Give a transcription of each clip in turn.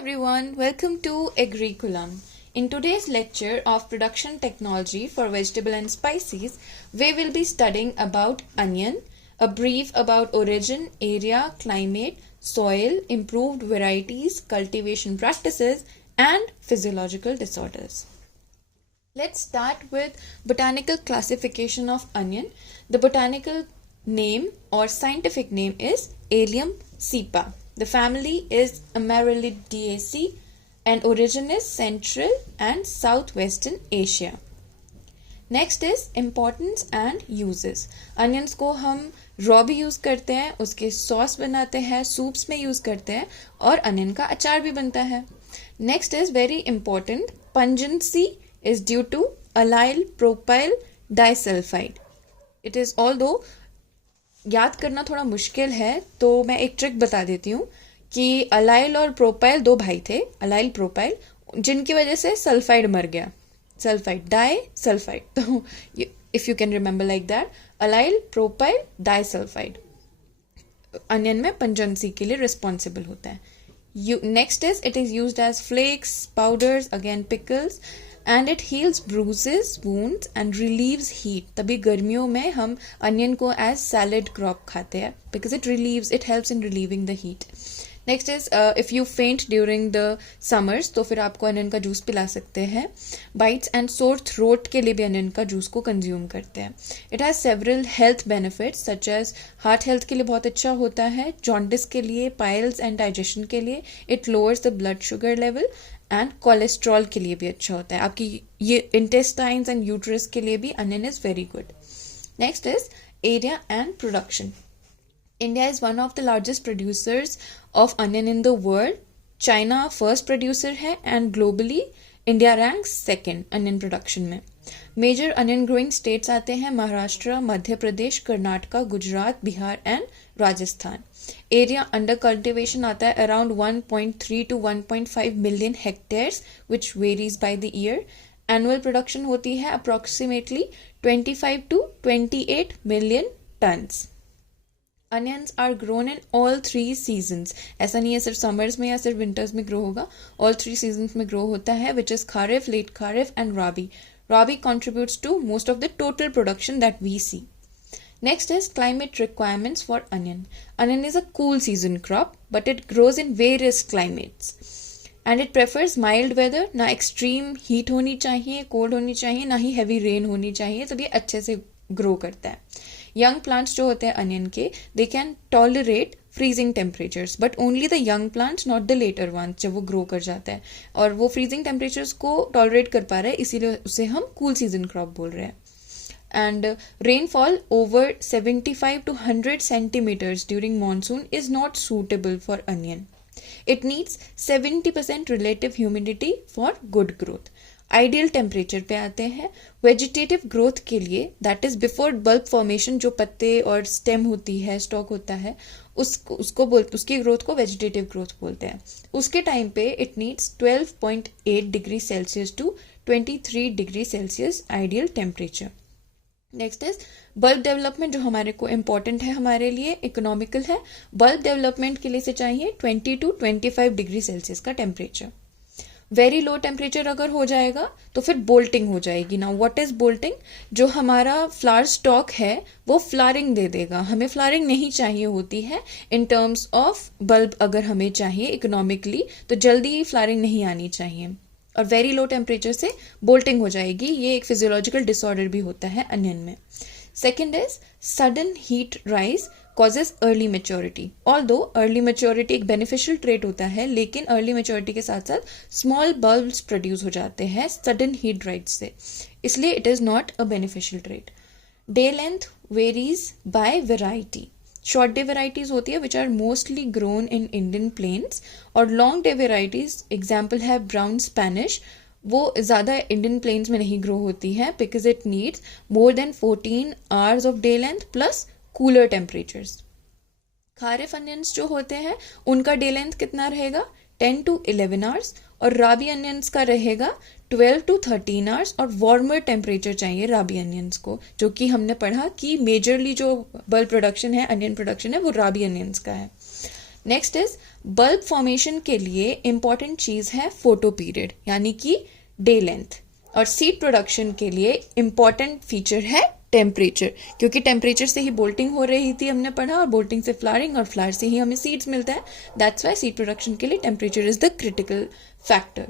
everyone, welcome to Agriculum. In today's lecture of production technology for vegetable and spices, we will be studying about onion, a brief about origin, area, climate, soil, improved varieties, cultivation practices, and physiological disorders. Let's start with botanical classification of onion. The botanical name or scientific name is Allium cepa. The family is Amaryllidaceae and origin is Central and Southwestern Asia. Next is importance and uses. Onions को हम raw भी use करते हैं, उसके sauce बनाते हैं, soups में use करते हैं और अनियन का अचार भी बनता है. Next is very important, pungency is due to allyl propyl disulfide. It is although याद करना थोड़ा मुश्किल है तो मैं एक ट्रिक बता देती हूँ कि अलाइल और प्रोपाइल दो भाई थे, अलाइल प्रोपाइल, जिनकी वजह से सल्फाइड मर गया, सल्फाइड डाई सल्फाइड. तो if you can remember like that, allyl propyl disulphide onion में पंजेंसी के लिए रिस्पॉन्सिबल होता है. Next is it is used as flakes, powders, again pickles, and it heals bruises, wounds and relieves heat. तभी गर्मियों में हम onion को as salad crop खाते हैं because it helps in relieving the heat. Next is if you faint during the summers तो फिर आपको अनियन का जूस पिला सकते हैं. Bites and sore throat के लिए भी अनियन का जूस को कंज्यूम करते हैं. It has several health benefits such as heart health के लिए बहुत अच्छा होता है, jaundice के लिए, piles and digestion के लिए, it lowers the blood sugar level and cholesterol के लिए भी अच्छा होता है. आपकी ये इंटेस्टाइन्स एंड यूट्रस के लिए भी onion is very good. Next is area and production. India is one of the largest producers of onion in the world. China first producer है and globally India ranks second onion production में. Major onion growing states आते हैं Maharashtra, Madhya Pradesh, Karnataka, Gujarat, Bihar and Rajasthan. Area under cultivation आता है around 1.3 to 1.5 million hectares which varies by the year. Annual production होती है approximately 25 to 28 million turns. Onions are grown in all 3 seasons. ऐसा नहीं है सिर्फ समर्स में या सिर्फ विंटर्स में ग्रो होगा, all 3 seasons में ग्रो होता है, which is Kharif, late Kharif and Rabi. Rabi contributes to most of the total production that we see. Next is climate requirements for onion. Onion is a cool season crop, but it grows in various climates. And it prefers mild weather. ना extreme heat होनी चाहिए, cold होनी चाहिए, ना ही heavy rain होनी चाहिए, तब ये अच्छे से grow करता है. Young plants जो होते हैं अनियन के, they can tolerate freezing temperatures, but only the young plants, not the later ones, जब वो grow कर जाता है. और वो freezing temperatures को tolerate कर पा रहा है, इसीलिए उसे हम cool season crop बोल रहे हैं. And rainfall over 75 to 100 centimeters during monsoon is not suitable for onion. It needs 70% relative humidity for good growth. Ideal temperature पे आते हैं वेजिटेटिव ग्रोथ के लिए, that is before bulb formation. जो पत्ते और स्टेम होती है, स्टॉक होता है, उसकी ग्रोथ को वेजिटेटिव ग्रोथ बोलते हैं. उसके टाइम पे it needs 12.8 degree Celsius to 23 degree Celsius ideal temperature. Next is bulb development, जो हमारे को इम्पॉर्टेंट है, हमारे लिए इकोनॉमिकल है. बल्ब डेवलपमेंट के लिए से चाहिए 20 to 25 डिग्री सेल्सियस का टेम्परेचर. वेरी लो टेम्परेचर अगर हो जाएगा तो फिर बोल्टिंग हो जाएगी. Now what is bolting? जो हमारा फ्लावर स्टॉक है वो फ्लावरिंग दे देगा. हमें फ्लावरिंग नहीं चाहिए होती है इन टर्म्स ऑफ बल्ब. अगर हमें चाहिए इकोनॉमिकली तो जल्दी फ्लावरिंग नहीं आनी चाहिए और वेरी लो टेम्परेचर से बोल्टिंग हो जाएगी. ये एक फिजियोलॉजिकल डिसऑर्डर भी होता है अनियन में. Second is sudden heat rise causes early maturity. Although early maturity एक beneficial trait होता है, लेकिन early maturity के साथ साथ small bulbs produce हो जाते हैं sudden heat rise से, इसलिए it is not a beneficial trait. Day length varies by variety. Short day varieties होती है which are mostly grown in Indian plains, और long day varieties example है brown Spanish, वो ज़्यादा इंडियन प्लेन्स में नहीं ग्रो होती है because it needs more than 14 hours of day length plus cooler temperatures. Kharif onions जो होते हैं उनका डे लेंथ कितना रहेगा? 10 to 11 आवर्स. और राबी अनियंस का रहेगा 12 to 13 आवर्स. और वार्मर टेम्परेचर चाहिए राबी अनियंस को, जो कि हमने पढ़ा कि मेजरली जो बल्ब प्रोडक्शन है, अनियन प्रोडक्शन है, वो राबी अनियंस का है. नेक्स्ट इज बल्ब फॉर्मेशन के लिए इंपॉर्टेंट चीज है फोटो पीरियड यानी कि डे लेंथ, और सीड प्रोडक्शन के लिए इंपॉर्टेंट फीचर है टेम्परेचर, क्योंकि टेम्परेचर से ही बोल्टिंग हो रही थी हमने पढ़ा, और बोल्टिंग से फ्लावरिंग, और फ्लावर से ही हमें सीड्स मिलता है. दैट्स वाई सीड प्रोडक्शन के लिए temperature is the critical factor.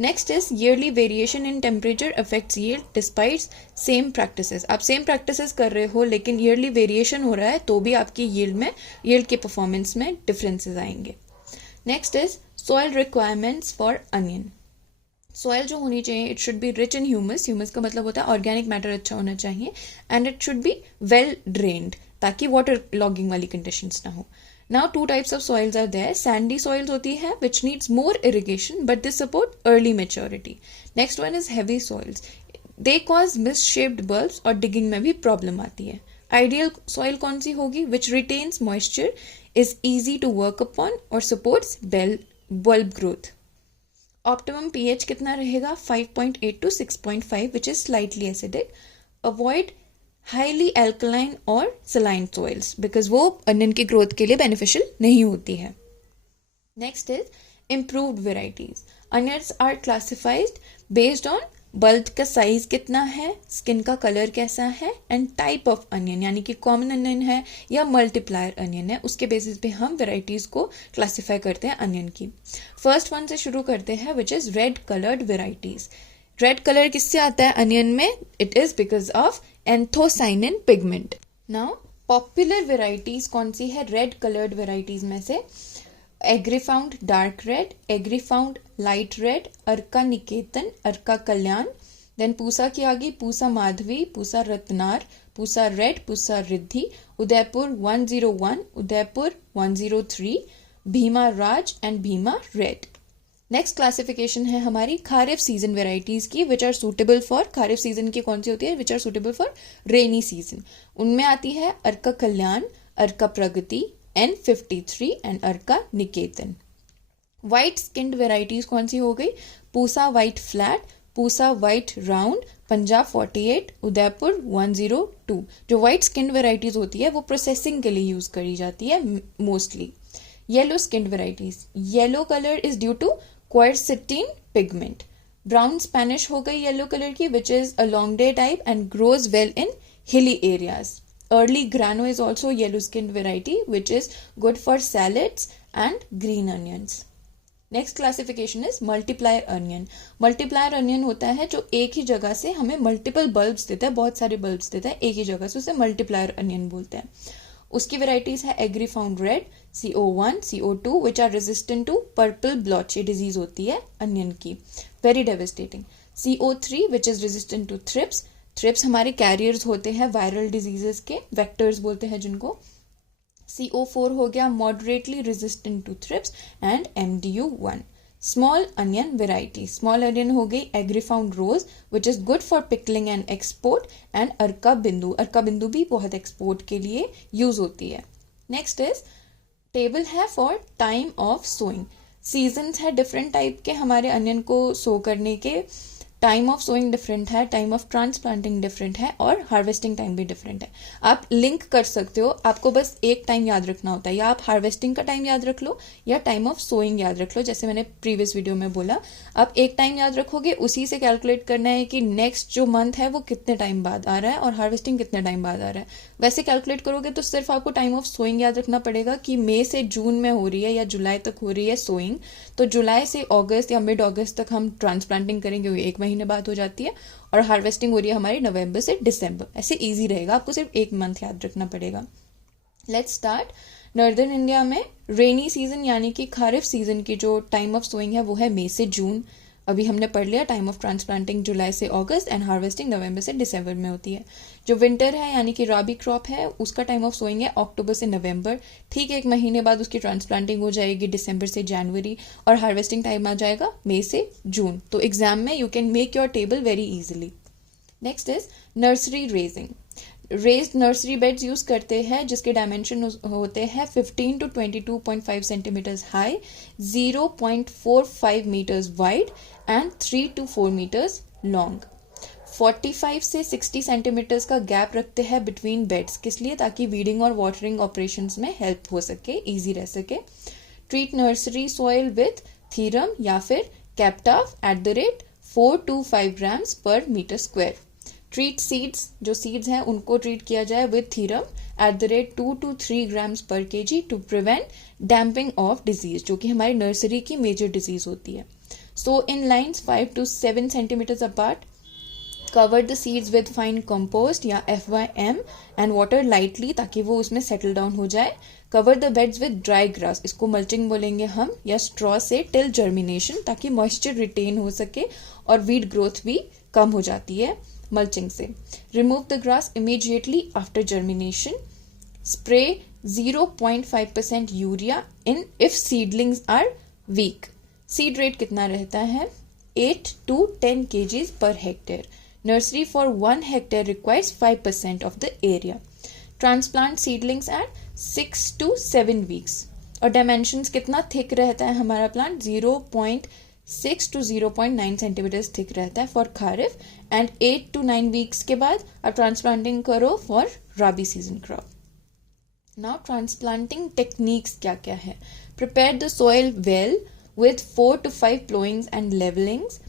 Next is yearly variation in temperature affects yield despite same practices. आप सेम प्रैक्टिसेस कर रहे हो लेकिन ईयरली वेरिएशन हो रहा है तो भी आपकी यील्ड के परफॉर्मेंस में डिफरेंसेस आएंगे. Next is soil requirements for onion. Soil जो होनी चाहिए it should be rich in humus. Humus का मतलब होता है ऑर्गेनिक मैटर अच्छा होना चाहिए, and it should be well drained ताकि वाटर लॉगिंग वाली कंडीशंस ना हो. Now two types of soils are there. Sandy soils होती है which needs more irrigation but they support early maturity. Next one is heavy soils. They cause misshaped bulbs और digging में भी problem आती है. Ideal soil कौन सी होगी? Which retains moisture, is easy to work upon और supports bulb growth. Optimum pH कितना रहेगा? 5.8 to 6.5 which is slightly acidic. Avoid highly alkaline और सलाइन सॉइल्स बिकॉज वो अनियन की ग्रोथ के लिए बेनिफिशियल नहीं होती है. Next is improved varieties. Onions are classified based on bulb का साइज कितना है, स्किन का कलर कैसा है, एंड टाइप ऑफ अनियन यानी कि कॉमन अनियन है या मल्टीप्लायर अनियन है, उसके बेसिस पे हम वेराइटीज को क्लासिफाई करते हैं अनियन की. फर्स्ट वन से शुरू करते हैं which is red coloured varieties. Red colour किससे आता है अनियन में? It is because of anthocyanin pigment. Now popular varieties कौन सी है रेड कलर्ड वेराइटीज में से? Agrifound dark red, Agrifound light red, Arka Niketan, Arka Kalyan. Then Pusa की आगे Pusa Madhavi, Pusa Ratnar, Pusa red, Pusa Riddhi, Udaipur 101, Udaipur 103, Bhima Raj and Bhima red. Next classification है हमारी खारिफ सीजन वेराइटीज की which are suitable for. Kharif season की कौन सी होती है? Which are suitable for rainy season. उनमें आती है Arka Kalyan, Arka Pragati, N53 and Arka Niketan. White skinned varieties कौन सी हो गई? Pusa white flat, Pusa white round, Punjab 48, Udaipur 102. जो व्हाइट स्किन्ड वेराइटीज होती है वो प्रोसेसिंग के लिए यूज करी जाती है mostly. Yellow skinned varieties. Yellow colour is due to quercetin pigment. Brown Spanish हो गई येलो कलर की which is a long day type and grows well in hilly areas. Early Grano is also yellow skinned variety which is good for salads and green onions. Next classification is multiplier onion. Multiplier onion होता है जो एक ही जगह से हमें multiple bulbs देता है, बहुत सारे बल्ब्स देता है एक ही जगह से, उसे मल्टीप्लायर अनियन बोलते हैं. उसकी वेराइटीज है Agrifound red, CO1, CO2 which are resistant to purple blotch disease होती है अनियन की, very devastating. CO3 which is resistant to thrips. Thrips हमारे कैरियर्स होते हैं वायरल डिजीजेस के, वेक्टर्स बोलते हैं जिनको. CO4 हो गया moderately resistant to thrips, and MDU1. Small onion variety. Small onion हो गई Agrifound rose which is good for pickling and export, and Arka Bindu. Arka बिंदु भी बहुत एक्सपोर्ट के लिए यूज होती है. नेक्स्ट इज टेबल है for time of sowing. Seasons है डिफरेंट टाइप के हमारे अनियन को सो करने के. टाइम ऑफ सोइंग डिफरेंट है, टाइम ऑफ ट्रांसप्लांटिंग डिफरेंट है, और हार्वेस्टिंग टाइम भी डिफरेंट है. आप लिंक कर सकते हो, आपको बस एक टाइम याद रखना होता है, या आप हार्वेस्टिंग का टाइम याद रख लो या टाइम ऑफ सोइंग याद रख लो. जैसे मैंने प्रीवियस वीडियो में बोला, आप एक टाइम याद रखोगे, उसी से कैलकुलेट करना है कि नेक्स्ट जो मंथ है वो कितने टाइम बाद आ रहा है और हार्वेस्टिंग कितने टाइम बाद आ रहा है. वैसे कैलकुलेट करोगे तो सिर्फ आपको टाइम ऑफ सोइंग याद रखना पड़ेगा कि मई से जून में हो रही है या जुलाई तक हो रही है सोइंग, तो जुलाई से अगस्त या मिड अगस्त तक हम ट्रांसप्लांटिंग करेंगे, वो एक महीने बाद हो जाती है, और हार्वेस्टिंग हो रही है हमारी नवंबर से दिसंबर. ऐसे इजी रहेगा, आपको सिर्फ एक मंथ याद रखना पड़ेगा. Let's start. नॉर्दर्न इंडिया में रेनी सीजन यानी कि खारिफ सीजन की जो टाइम ऑफ सोइंग है वो है मई से जून. अभी हमने पढ़ लिया. टाइम ऑफ ट्रांसप्लांटिंग जुलाई से अगस्त, एंड हार्वेस्टिंग नवंबर से दिसंबर में होती है. जो विंटर है यानी कि राबी क्रॉप है, उसका टाइम ऑफ सोइंग है अक्टूबर से नवंबर. ठीक एक महीने बाद उसकी ट्रांसप्लांटिंग हो जाएगी दिसंबर से जनवरी, और हार्वेस्टिंग टाइम आ जाएगा मई से जून. तो एग्जाम में you can make your table very easily. Next is nursery raising. Raised nursery beds use करते हैं जिसके डायमेंशन होते हैं 15 to 22.5 centimetres high, 0.45 metres wide, and 3 to 4 metres long. 45 से 60 सेंटीमीटर्स का गैप रखते हैं बिटवीन बेड्स. किस लिए? ताकि वीडिंग और वाटरिंग ऑपरेशंस में हेल्प हो सके, इजी रह सके. Treat nursery soil with thiram या फिर Captaf @4 to 5 grams per meter square. Treat seeds, जो सीड्स हैं उनको ट्रीट किया जाए with thiram @2 to 3 grams per kg to prevent damping off disease, जो कि हमारी नर्सरी की मेजर डिजीज होती है. So in lines 5 to 7 centimeters apart, cover the seeds with fine compost या FYM and water lightly ताकि वो उसमें settle down हो जाए. Cover the beds with dry grass, इसको mulching बोलेंगे हम, या straw से till germination ताकि moisture retain हो सके और weed growth भी कम हो जाती है mulching से. Remove the grass immediately after germination. Spray 0.5% urea in if seedlings are weak. Seed rate कितना रहता है? 8 to 10 kgs per hectare. Nursery for 1 hectare requires 5% of the area. Transplant seedlings at 6 to 7 weeks. और dimensions कितना thick रहता है हमारा plant? 0.6 to 0.9 centimeters thick रहता है for kharif, and 8 to 9 weeks के बाद आप transplanting करो for rabi season crop. Now transplanting techniques क्या क्या है? Prepare the soil well with 4 to 5 plowings and levelings.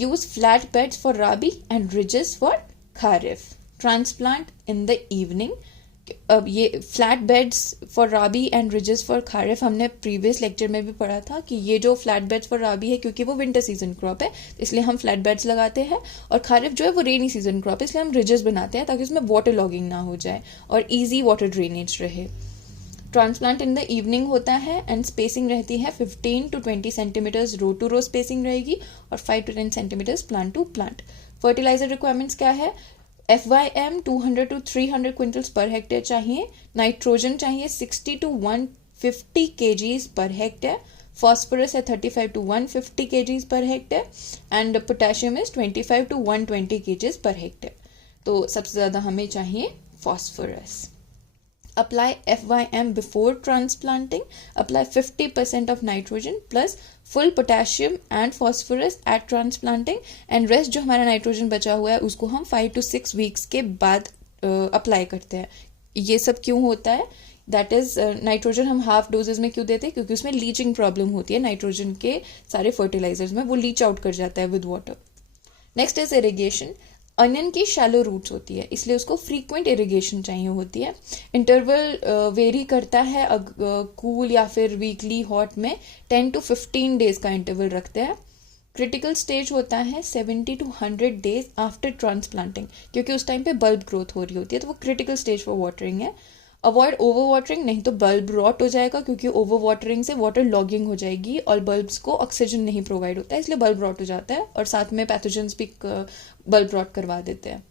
Use flat beds for rabi and ridges for kharif. Transplant in the evening. अब ये flat beds for rabi and ridges for kharif हमने previous lecture में भी पढ़ा था कि ये जो फ्लैट बेड्स फॉर राबी है क्योंकि वो विंटर सीजन क्रॉप है इसलिए हम फ्लैट बेड्स लगाते हैं, और खारिफ जो है वो रेनी सीजन क्रॉप है इसलिए हम रिजेस बनाते हैं ताकि उसमें वाटर लॉगिंग ना हो जाए और ईजी वाटर ड्रेनेज रहे. ट्रांसप्लांट इन द इवनिंग होता है एंड स्पेसिंग रहती है 15 to 20 centimetres row to row spacing रहेगी और 5 to 10 centimetres plant to plant. Fertiliser requirements क्या है? FYM 200 to 300 quintals per hectare चाहिए. नाइट्रोजन चाहिए 60 to 150 kgs per hectare. Phosphorus है 35 to 150 kgs per hectare and potassium is 25 to 120 kgs per hectare. तो सबसे ज़्यादा हमें चाहिए phosphorus. Apply FYM before transplanting. Apply 50% of nitrogen plus full potassium and phosphorus at transplanting, and rest जो हमारा nitrogen बचा हुआ है उसको हम 5 to 6 weeks के बाद अप्लाई करते हैं. ये सब क्यों होता है? दैट इज नाइट्रोजन हम हाफ डोजेज में क्यों देते हैं? क्योंकि उसमें लीचिंग प्रॉब्लम होती है नाइट्रोजन के सारे फर्टिलाइजर्स में, वो लीच आउट कर जाता है with water. Next is irrigation. Onion की शैलो रूट्स होती है इसलिए उसको फ्रीक्वेंट इरिगेशन चाहिए होती है. इंटरवल वेरी करता है, कूल या फिर वीकली हॉट में 10 to 15 डेज का इंटरवल रखते हैं. क्रिटिकल स्टेज होता है 70 to 100 डेज आफ्टर ट्रांसप्लांटिंग क्योंकि उस टाइम पे बल्ब ग्रोथ हो रही होती है, तो वो क्रिटिकल स्टेज फॉर वाटरिंग है. अवॉइड ओवर वाटरिंग, नहीं तो बल्ब रॉट हो जाएगा क्योंकि ओवर वाटरिंग से वाटर लॉगिंग हो जाएगी और बल्ब्स को ऑक्सीजन नहीं प्रोवाइड होता है इसलिए बल्ब रॉट हो जाता है और साथ में पैथोजेंस भी बल्ब रॉट करवा देते हैं.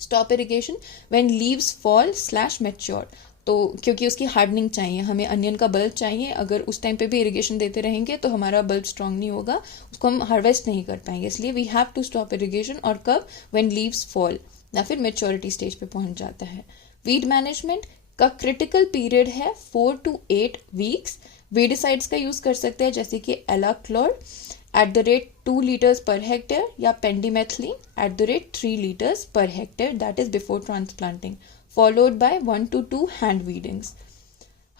Stop irrigation when leaves fall / mature, तो क्योंकि उसकी हार्डनिंग चाहिए, हमें अनियन का बल्ब चाहिए. अगर उस टाइम पे भी इरिगेशन देते रहेंगे तो हमारा बल्ब स्ट्रांग नहीं होगा, उसको हम हार्वेस्ट नहीं कर पाएंगे, इसलिए we have to stop irrigation. और कब? व्हेन लीव्स फॉल या फिर मैच्योरिटी स्टेज पे पहुंच जाता है. वीड मैनेजमेंट का क्रिटिकल पीरियड है 4 to 8 weeks. वीडिसाइड्स का यूज कर सकते हैं जैसे कि एलाक्लोर @2 liters per hectare या पेंडिमेथलिन @3 liters per hectare, that is before transplanting, followed by 1 to 2 hand weedings.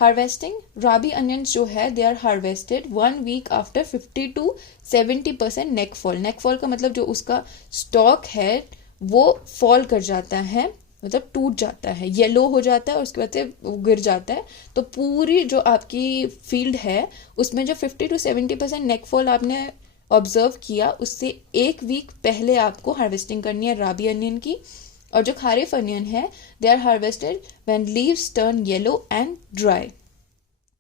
Harvesting. Rabi onions जो है they are harvested 1 week after 50 to 70% neck fall. neck fall का मतलब जो उसका स्टॉक है वो फॉल कर जाता है, मतलब टूट जाता है, येलो हो जाता है और उसके बाद से वो गिर जाता है. तो पूरी जो आपकी फील्ड है उसमें जो 50 to 70% नेकफॉल आपने ऑब्जर्व किया उससे 1 वीक पहले आपको हार्वेस्टिंग करनी है राबी अनियन की. और जो खारिफ अनियन है they are harvested when leaves turn yellow and dry.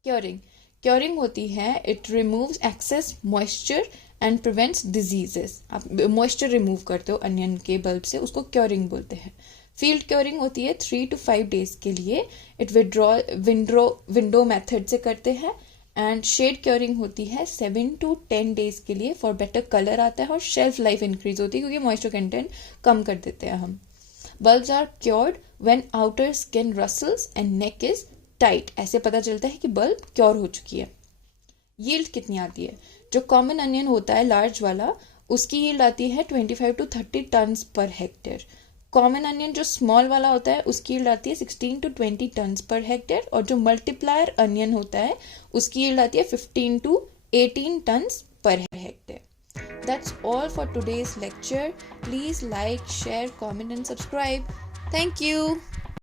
Curing होती है, it removes excess moisture and prevents diseases. आप मॉइस्चर रिमूव करते हो अनियन के बल्ब से, उसको क्योरिंग बोलते हैं. फील्ड क्योरिंग होती है 3 to 5 डेज के लिए, इट विंडो मेथड से करते हैं. एंड शेड क्योरिंग होती है 7 to 10 डेज के लिए, फॉर बेटर कलर आता है और शेल्फ लाइफ इंक्रीज होती है क्योंकि मॉइस्चर कंटेंट कम कर देते हैं हम. Bulbs are cured when outer skin rustles and neck is tight. ऐसे पता चलता है कि बल्ब क्योर हो चुकी है. यील्ड कितनी आती है? जो कॉमन अनियन होता है लार्ज वाला उसकी यील्ड आती है 25 to 30 turns per hectare. Common onion जो स्मॉल वाला होता है उसकी यील्ड आती है 16 to 20 टन्स पर हेक्टेयर, और जो मल्टीप्लायर अनियन होता है उसकी यील्ड आती है 15 to 18 turns per hectare. That's all for today's lecture. Please like, share, comment and subscribe. Thank you.